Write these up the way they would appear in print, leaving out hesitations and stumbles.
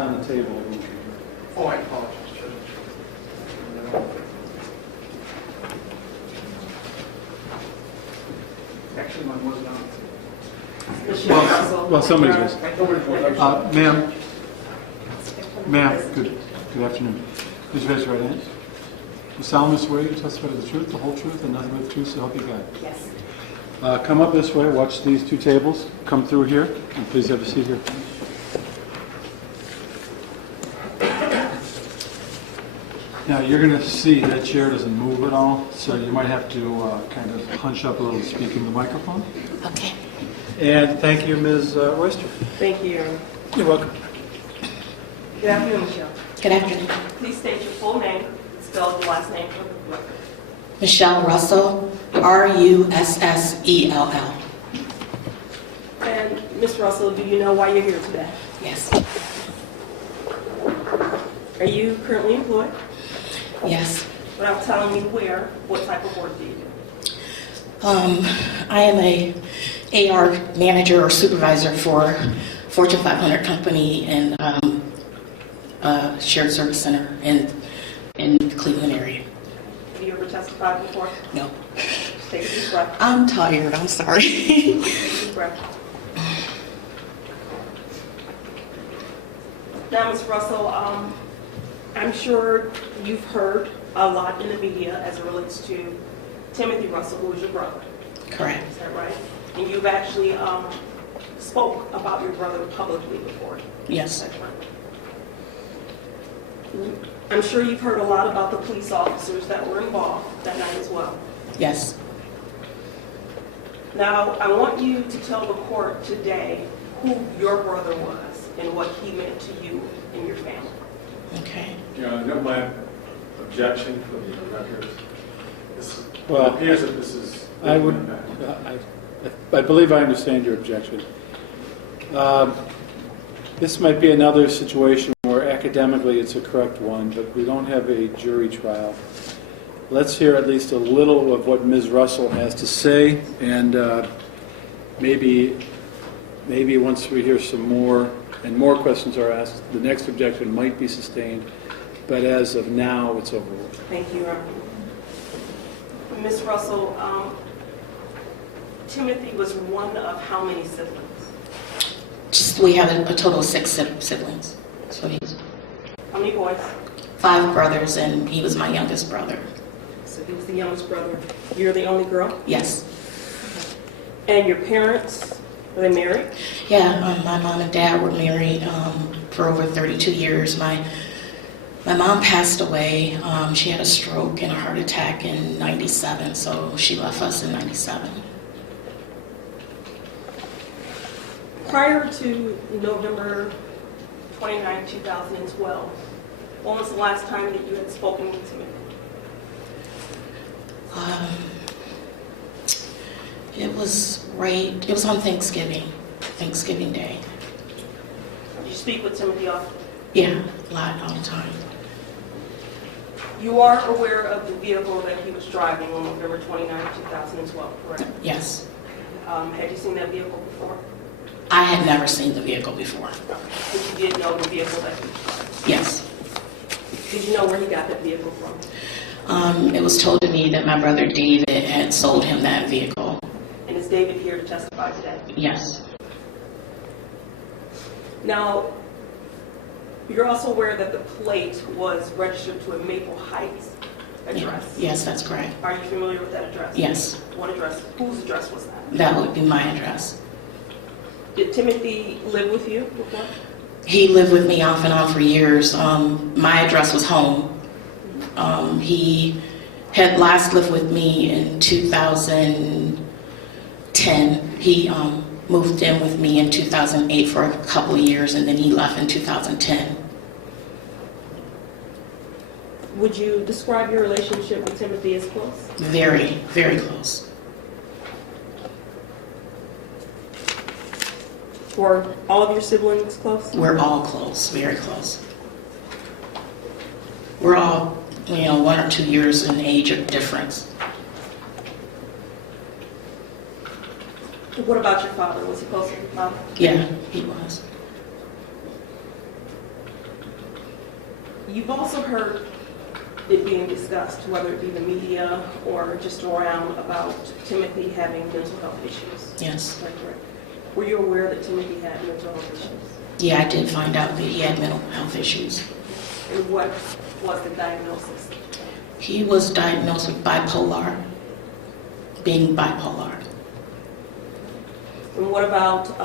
on the table. Oh, I apologize, Judge. Actually, mine was not. Well, somebody's was. Nobody's was. Ma'am, good afternoon. Please raise your right hand. You solemnly swear you testify to the truth, the whole truth, and nothing but the truth, so help you God? Yes. Come up this way, watch these two tables. Come through here, and please have a seat here. Now, you're going to see that chair doesn't move at all, so you might have to kind of hunch up a little to speak in the microphone. Okay. And thank you, Ms. Royster. Thank you, Your Honor. You're welcome. Good afternoon, Michelle. Good afternoon. Please state your full name, spell your last name for the record. Michelle Russell, Russell. And Ms. Russell, do you know why you're here today? Yes. Are you currently employed? Yes. Without telling me where, what type of work do you do? I am a AR manager or supervisor for Fortune 500 company in shared service center in the Cleveland area. Have you ever testified before? No. Just take a deep breath. I'm tired. I'm sorry. Take a deep breath. Now, Ms. Russell, I'm sure you've heard a lot in the media as it relates to Timothy Russell, who is your brother. Correct. Is that right? And you've actually spoke about your brother publicly before. Yes. That's right. I'm sure you've heard a lot about the police officers that were involved that night as well. Yes. Now, I want you to tell the court today who your brother was and what he meant to you and your family. Okay. Yeah, no, my objection for the record. Well, It appears that this is. I believe I understand your objection. This might be another situation where academically it's a correct one, but we don't have a jury trial. Let's hear at least a little of what Ms. Russell has to say, and maybe once we hear some more and more questions are asked, the next objection might be sustained, but as of now, it's overruled. Thank you, Your Honor. Ms. Russell, Timothy was one of how many siblings? We have a total of 6 siblings. So he's How many boys? 5 brothers, and he was my youngest brother. So he was the youngest brother. You're the only girl? Yes. And your parents, were they married? Yeah, my mom and dad were married for over 32 years. My mom passed away. She had a stroke and a heart attack in '97, so she left us in '97. Prior to November 29, 2012, when was the last time that you had spoken with Timothy? It was on Thanksgiving Day. Did you speak with Timothy often? Yeah, a lot, all the time. You are aware of the vehicle that he was driving on November 29, 2012, correct? Yes. Had you seen that vehicle before? I had never seen the vehicle before. But you did know the vehicle that he was driving? Yes. Did you know where he got that vehicle from? It was told to me that my brother David had sold him that vehicle. And is David here to testify today? Yes. Now, you're also aware that the plate was registered to a Maple Heights address? Yes, that's correct. Are you familiar with that address? Yes. What address? Whose address was that? That would be my address. Did Timothy live with you before? He lived with me off and on for years. My address was home. He had last lived with me in 2010. He moved in with me in 2008 for a couple of years, and then he left in 2010. Would you describe your relationship with Timothy as close? Very, very close. Were all of your siblings close? We're all close, very close. We're all, 1 or 2 years in age of difference. What about your father? Was he close to your father? Yeah, he was. You've also heard it being discussed, whether it be the media or just around, about Timothy having mental health issues. Yes. Is that correct? Were you aware that Timothy had mental health issues? Yeah, I did find out that he had mental health issues. And what was the diagnosis? He was diagnosed with being bipolar. And what about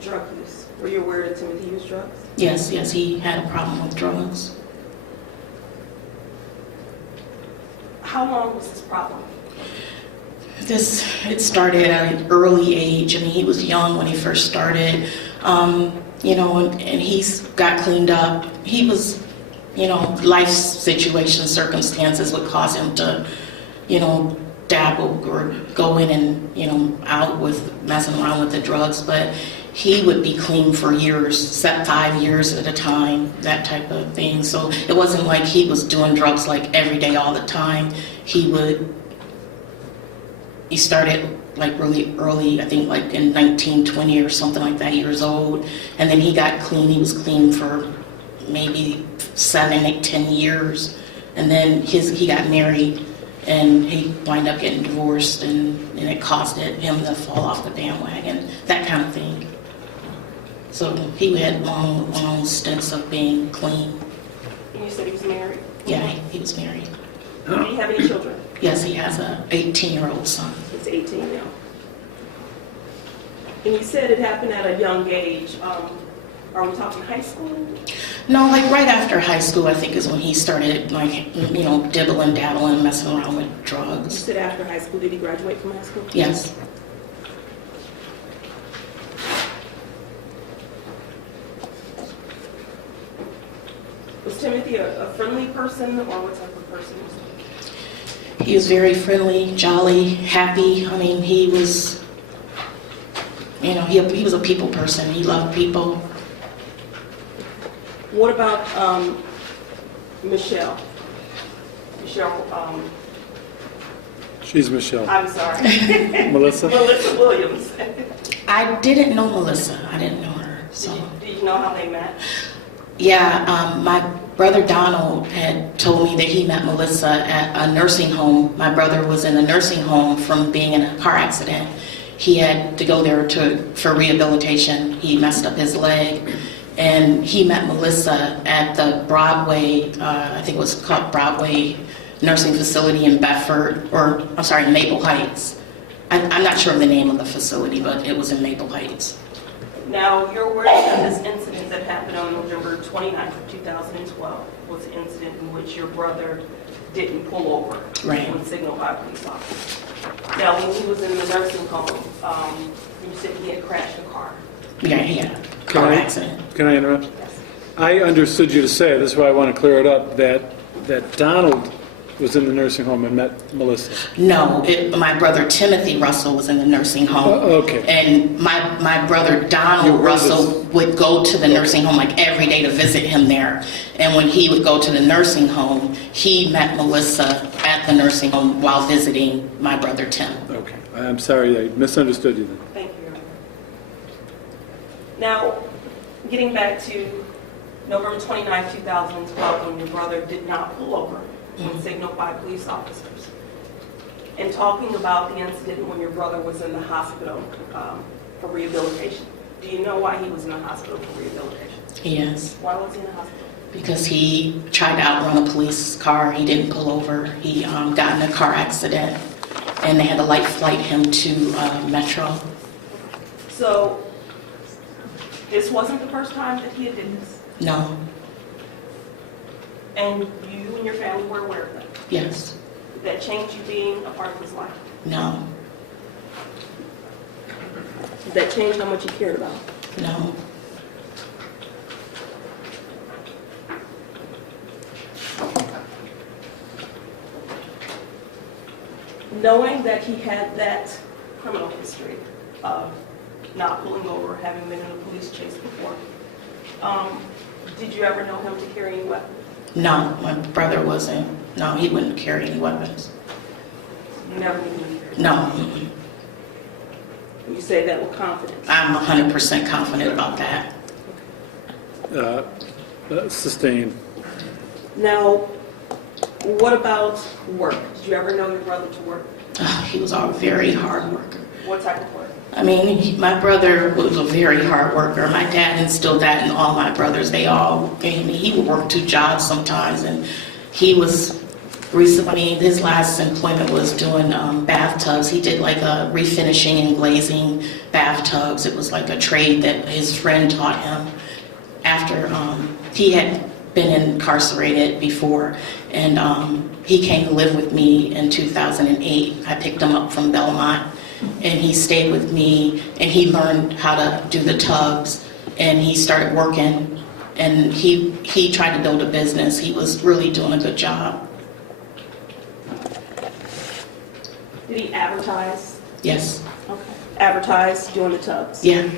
drug use? Were you aware that Timothy used drugs? Yes, he had a problem with drugs. How long was this problem? It started at an early age. I mean, he was young when he first started, and he's got cleaned up. He was, life situations, circumstances would cause him to, dabble or go in and, out with messing around with the drugs, but he would be clean for years, 5 years at a time, that type of thing. So it wasn't like he was doing drugs like every day, all the time. He started like really early, I think like in 19, 20 or something like that, years old. And then he got clean. He was clean for maybe 7, 8, 10 years. And then he got married and he wound up getting divorced, and it caused him to fall off the bandwagon, that kind of thing. So he had long stints of being clean. And you said he was married? Yeah, he was married. Did he have any children? Yes, he has a 18-year-old son. He's 18 now. And you said it happened at a young age. Are we talking high school? No, like right after high school, I think is when he started dibbling, dabbling, messing around with You drugs. said after high school. Did he graduate from high school? Yes. Was Timothy a friendly person, or what type of person was he? He was very friendly, jolly, happy. I mean, he was, he was a people person. He loved people. What about Michelle? Michelle, She's Michelle. I'm sorry. Melissa? Melissa Williams. I didn't know Melissa. I didn't know her. So. Do you know how they met? Yeah, my brother Donald had told me that he met Melissa at a nursing home. My brother was in a nursing home from being in a car accident. He had to go there for rehabilitation. He messed up his leg. And he met Melissa at the Broadway, I think it was called Broadway Nursing Facility in Bedford, Maple Heights. I'm not sure of the name of the facility, but it was in Maple Heights. Now, you're aware that this incident that happened on November 29th of 2012 was an incident in which your brother didn't pull over when signaled by a police officer. Now, when he was in the nursing home, you said he had crashed a car. Yeah, car accident. Can I interrupt? Yes. I understood you to say, this is why I want to clear it up, that Donald was in the nursing home and met Melissa. No, my brother Timothy Russell was in the nursing home. Okay. And my brother Donald Russell would go to the nursing home like every day to visit him there. And when he would go to the nursing home, he met Melissa at the nursing home while visiting my brother Tim. Okay. I'm sorry, I misunderstood you then. Thank you. Now, getting back to November 29, 2012, when your brother did not pull over when signaled by police officers, and talking about the incident when your brother was in the hospital for rehabilitation. Do you know why he was in the hospital for rehabilitation? Yes. Why was he in the hospital? Because he tried to outrun a police car. He didn't pull over. He got in a car accident, and they had to light flight him to Metro. So, this wasn't the first time that he had did this? No. And you and your family were aware of that? Yes. Did that change you being a part of his life? No. Did that change how much you cared about him? No. Knowing that he had that criminal history of not pulling over, having been in a police chase before, did you ever know him to carry any weapons? No, my brother wasn't. No, he wouldn't carry any weapons. You never knew him to carry? No. You say that with confidence? I'm 100% confident about that. Sustained. Now, what about work? Did you ever know your brother to work? He was a very hard worker. What type of work? I mean, my brother was a very hard worker. My dad instilled that in all my brothers. He would work 2 jobs sometimes, and he was recently, his last employment was doing bathtubs. He did like a refinishing and glazing bathtubs. It was like a trade that his friend taught him after he had been incarcerated before, and he came to live with me in 2008. I picked him up from Belmont, and he stayed with me, and he learned how to do the tubs, and he started working, and he tried to build a business. He was really doing a good job. Did he advertise? Yes. Okay. Advertise doing the tubs? Yeah.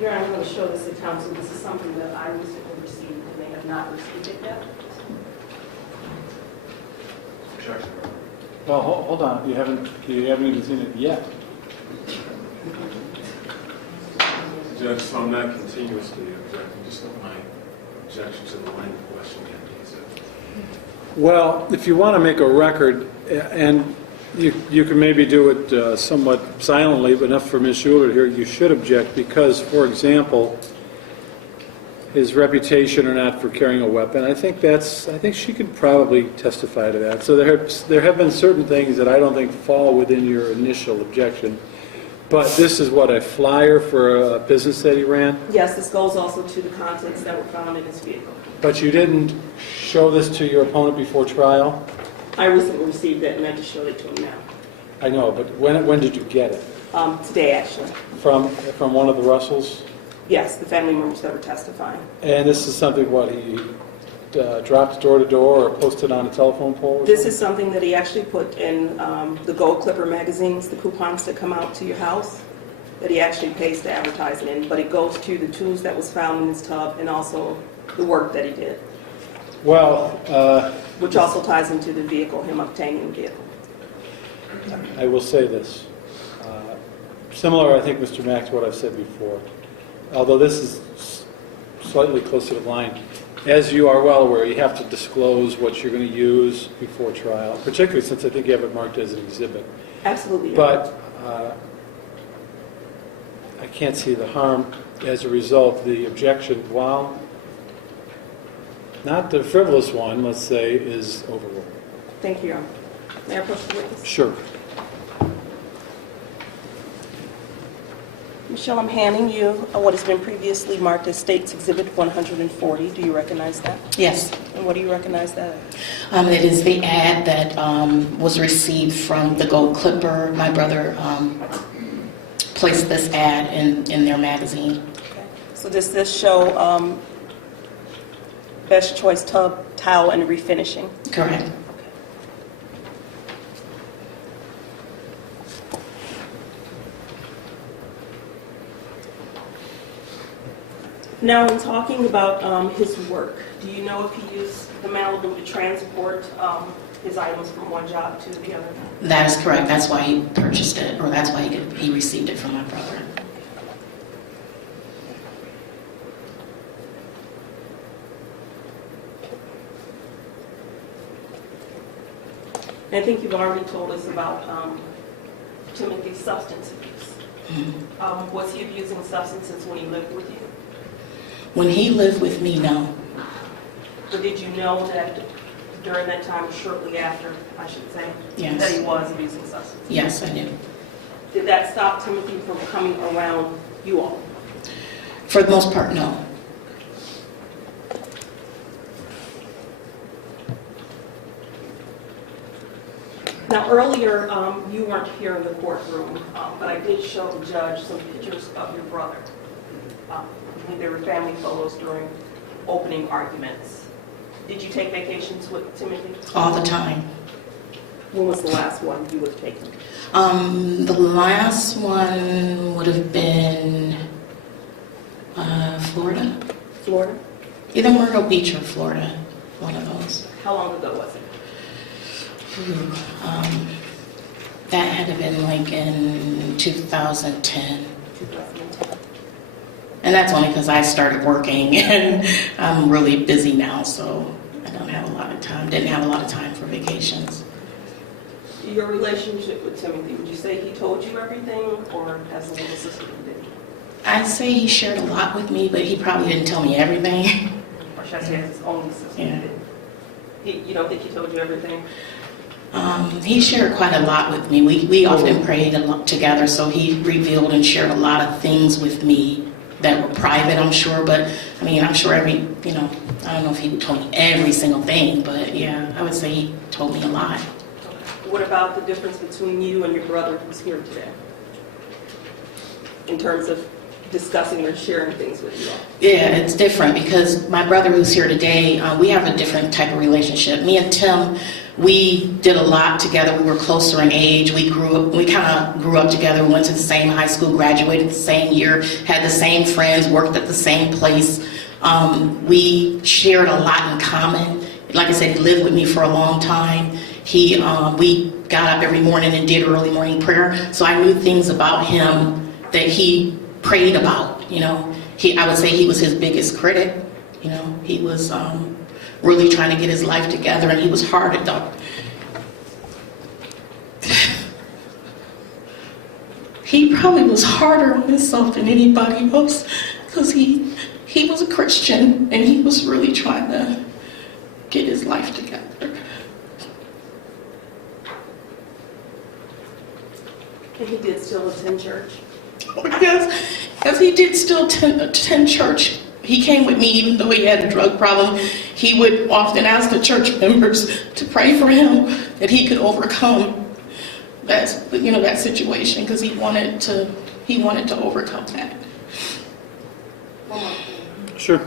Your Honor, I'm going to show this to counsel. This is something that I recently received, and they have not received it yet. Objection. Well, hold on, you haven't even seen it yet. Judge, so I'm not continuously objecting, just my objection to the line of questioning. Well, if you want to make a record, and you can maybe do it somewhat silently, but enough for Ms. Schuler here, you should object because, for example, his reputation or not for carrying a weapon, I think she could probably testify to that. So there have been certain things that I don't think fall within your initial objection. But this is what, a flyer for a business that he ran? Yes, this goes also to the contents that were found in his vehicle. But you didn't show this to your opponent before trial? I recently received it, and I just showed it to him now. I know, but when did you get it? Today, actually. From one of the Russells? Yes, the family members that were testifying. And this is something, what, he dropped door to door or posted on a telephone pole? This is something that he actually put in the Gold Clipper magazines, the coupons that come out to your house, that he actually pays to advertise it in. But it goes to the tools that was found in his tub and also the work that he did, Well, which also ties into the vehicle, him obtaining the vehicle. I will say this. Similar, I think, Mr. Mack, to what I've said before. Although this is slightly closer to the line. As you are well aware, you have to disclose what you're going to use before trial, particularly since I think you have it marked as an exhibit. Absolutely. But I can't see the harm. As a result, the objection, while not the frivolous one, let's say, is overruled. Thank you, Your Honor. May I approach the witness? Sure. Michelle, I'm handing you what has been previously marked as State's Exhibit 140. Do you recognize that? Yes. And what do you recognize that as? It is the ad that was received from the Gold Clipper. My brother placed this ad in their magazine. Okay. So does this show Best Choice Tub, Towel, and Refinishing? Correct. Now, in talking about his work, do you know if he used the Malibu to transport his items from one job to the other? That is correct. That's why he purchased it, or that's why he received it from my brother. And I think you've already told us about Timothy's substance abuse. Was he abusing substances when he lived with you? When he lived with me, no. But did you know that during that time, or shortly after, I should say, Yes. that he was abusing substances? Yes, I do. Did that stop Timothy from coming around you all? For the most part, no. Now, earlier, you weren't here in the courtroom, but I did show the judge some pictures of your brother. They were family photos during opening arguments. Did you take vacations with Timothy? All the time. When was the last one you would have taken? The last one would have been Florida. Florida? Either Myrtle Beach or Florida, one of those. How long ago was it? Ooh, that had to have been like in 2010. 2010. And that's only because I started working and I'm really busy now, so I don't have a lot of time. Didn't have a lot of time for vacations. Your relationship with Timothy, would you say he told you everything, or as a little sister he did? I'd say he shared a lot with me, but he probably didn't tell me everything. Or should I say as his only sister Yeah. he did? You don't think he told you everything? He shared quite a lot with me. We often prayed a lot together, so he revealed and shared a lot of things with me that were private, I'm sure. But I mean, I'm sure I don't know if he would tell me every single thing, but yeah, I would say he told me a lot. What about the difference between you and your brother who's here today? In terms of discussing or sharing things with you all? Yeah, it's different because my brother who's here today, we have a different type of relationship. Me and Tim, we did a lot together. We were closer in age. We kind of grew up together. We went to the same high school, graduated the same year, had the same friends, worked at the same place. We shared a lot in common. Like I said, he lived with me for a long time. We got up every morning and did early morning prayer. So I knew things about him that he prayed about. You know, I would say he was his biggest critic. You know, he was really trying to get his life together, and he was hard at the. He probably was harder on himself than anybody else because he was a Christian and he was really trying to get his life together. And he did still attend church? Yes, he did still attend church. He came with me even though he had a drug problem. He would often ask the church members to pray for him that he could overcome that situation because he wanted to overcome that. Sure.